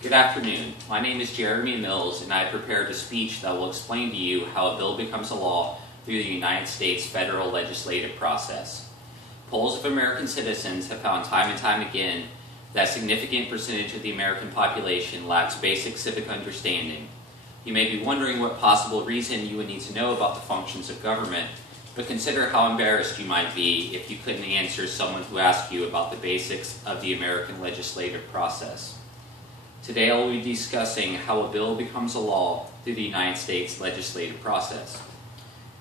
Good afternoon. My name is Jeremy Mills, and I have prepared a speech that will explain to you how a bill becomes a law through the United States federal legislative process. Polls of American citizens have found time and time again that a significant percentage of the American population lacks basic civic understanding. You may be wondering what possible reason you would need to know about the functions of government, but consider how embarrassed you might be if you couldn't answer someone who asked you about the basics of the American legislative process. Today I will be discussing how a bill becomes a law through the United States legislative process.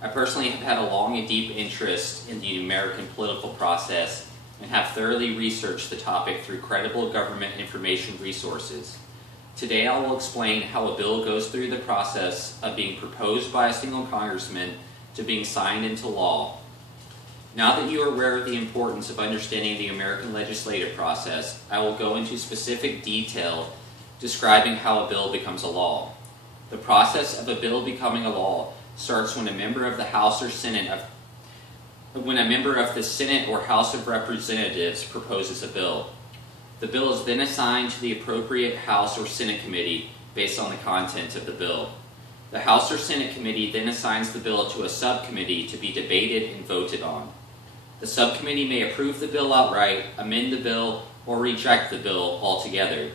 I personally have had a long and deep interest in the American political process and have thoroughly researched the topic through credible government information resources. Today I will explain how a bill goes through the process of being proposed by a single congressman to being signed into law. Now that you are aware of the importance of understanding the American legislative process, I will go into specific detail describing how a bill becomes a law. The process of a bill becoming a law starts when a member of the House or Senate or House of Representatives proposes a bill. The bill is then assigned to the appropriate House or Senate committee based on the content of the bill. The House or Senate committee then assigns the bill to a subcommittee to be debated and voted on. The subcommittee may approve the bill outright, amend the bill, or reject the bill altogether.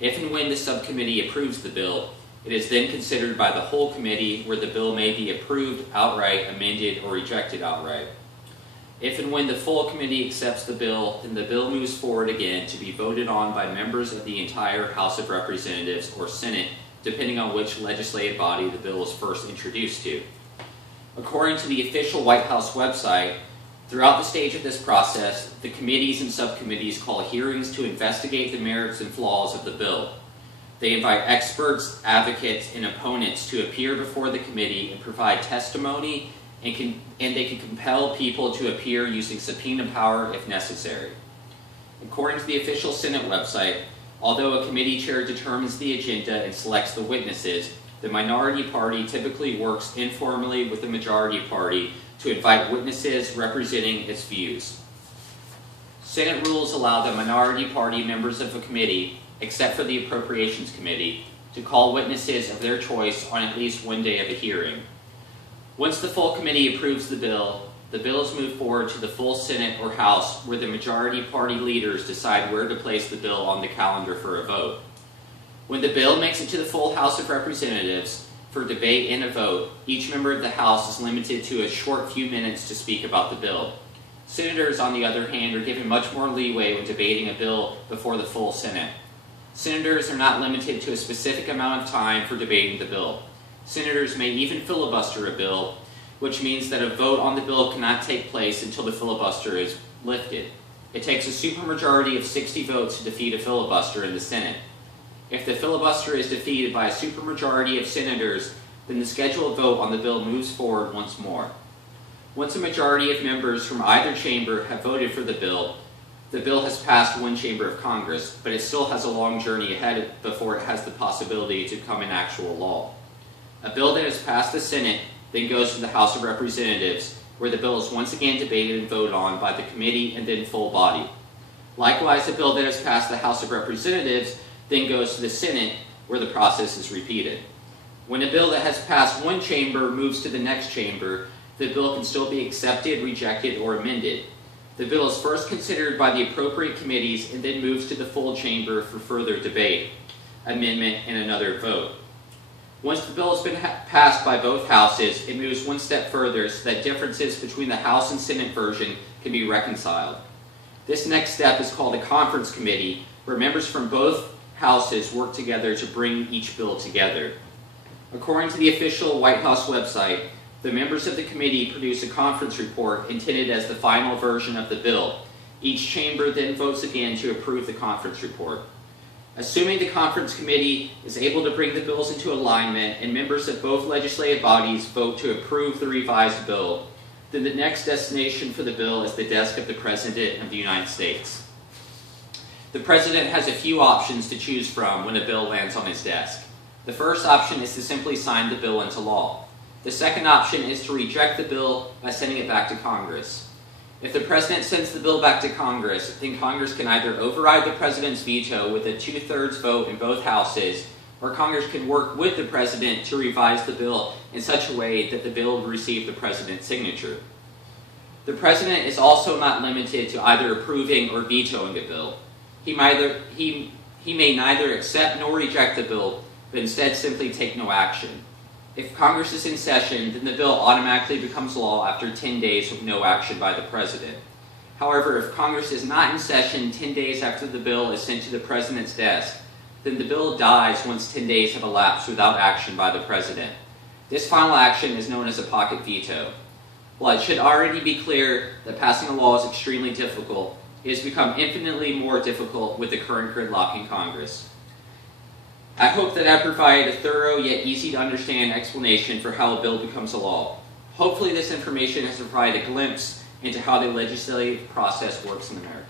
If and when the subcommittee approves the bill, it is then considered by the whole committee, where the bill may be approved outright, amended, or rejected outright. If and when the full committee accepts the bill, then the bill moves forward again to be voted on by members of the entire House of Representatives or Senate, depending on which legislative body the bill is first introduced to. According to the official White House website, throughout the stage of this process, the committees and subcommittees call hearings to investigate the merits and flaws of the bill. They invite experts, advocates, and opponents to appear before the committee and provide testimony, and they can compel people to appear using subpoena power if necessary. According to the official Senate website, although a committee chair determines the agenda and selects the witnesses, the minority party typically works informally with the majority party to invite witnesses representing its views. Senate rules allow the minority party members of a committee, except for the Appropriations Committee, to call witnesses of their choice on at least one day of a hearing. Once the full committee approves the bill is moved forward to the full Senate or House, where the majority party leaders decide where to place the bill on the calendar for a vote. When the bill makes it to the full House of Representatives for debate and a vote, each member of the House is limited to a short few minutes to speak about the bill. Senators, on the other hand, are given much more leeway when debating a bill before the full Senate. Senators are not limited to a specific amount of time for debating the bill. Senators may even filibuster a bill, which means that a vote on the bill cannot take place until the filibuster is lifted. It takes a supermajority of 60 votes to defeat a filibuster in the Senate. If the filibuster is defeated by a supermajority of senators, then the scheduled vote on the bill moves forward once more. Once a majority of members from either chamber have voted for the bill has passed one chamber of Congress, but it still has a long journey ahead before it has the possibility to become an actual law. A bill that has passed the Senate then goes to the House of Representatives, where the bill is once again debated and voted on by the committee and then full body. Likewise, a bill that has passed the House of Representatives then goes to the Senate, where the process is repeated. When a bill that has passed one chamber moves to the next chamber, the bill can still be accepted, rejected, or amended. The bill is first considered by the appropriate committees and then moves to the full chamber for further debate, amendment, and another vote. Once the bill has been passed by both houses, it moves one step further so that differences between the House and Senate version can be reconciled. This next step is called a conference committee, where members from both houses work together to bring each bill together. According to the official White House website, the members of the committee produce a conference report intended as the final version of the bill. Each chamber then votes again to approve the conference report. Assuming the conference committee is able to bring the bills into alignment and members of both legislative bodies vote to approve the revised bill, then the next destination for the bill is the desk of the President of the United States. The President has a few options to choose from when a bill lands on his desk. The first option is to simply sign the bill into law. The second option is to reject the bill by sending it back to Congress. If the President sends the bill back to Congress, then Congress can either override the President's veto with a 2/3 vote in both houses, or Congress can work with the President to revise the bill in such a way that the bill will receive the President's signature. The President is also not limited to either approving or vetoing a bill. He may neither accept nor reject the bill, but instead simply take no action. If Congress is in session, then the bill automatically becomes law after 10 days with no action by the President. However, if Congress is not in session 10 days after the bill is sent to the President's desk, then the bill dies once 10 days have elapsed without action by the President. This final action is known as a pocket veto. While it should already be clear that passing a law is extremely difficult, it has become infinitely more difficult with the current gridlock in Congress. I hope that I provided a thorough yet easy to understand explanation for how a bill becomes a law. Hopefully this information has provided a glimpse into how the legislative process works in America.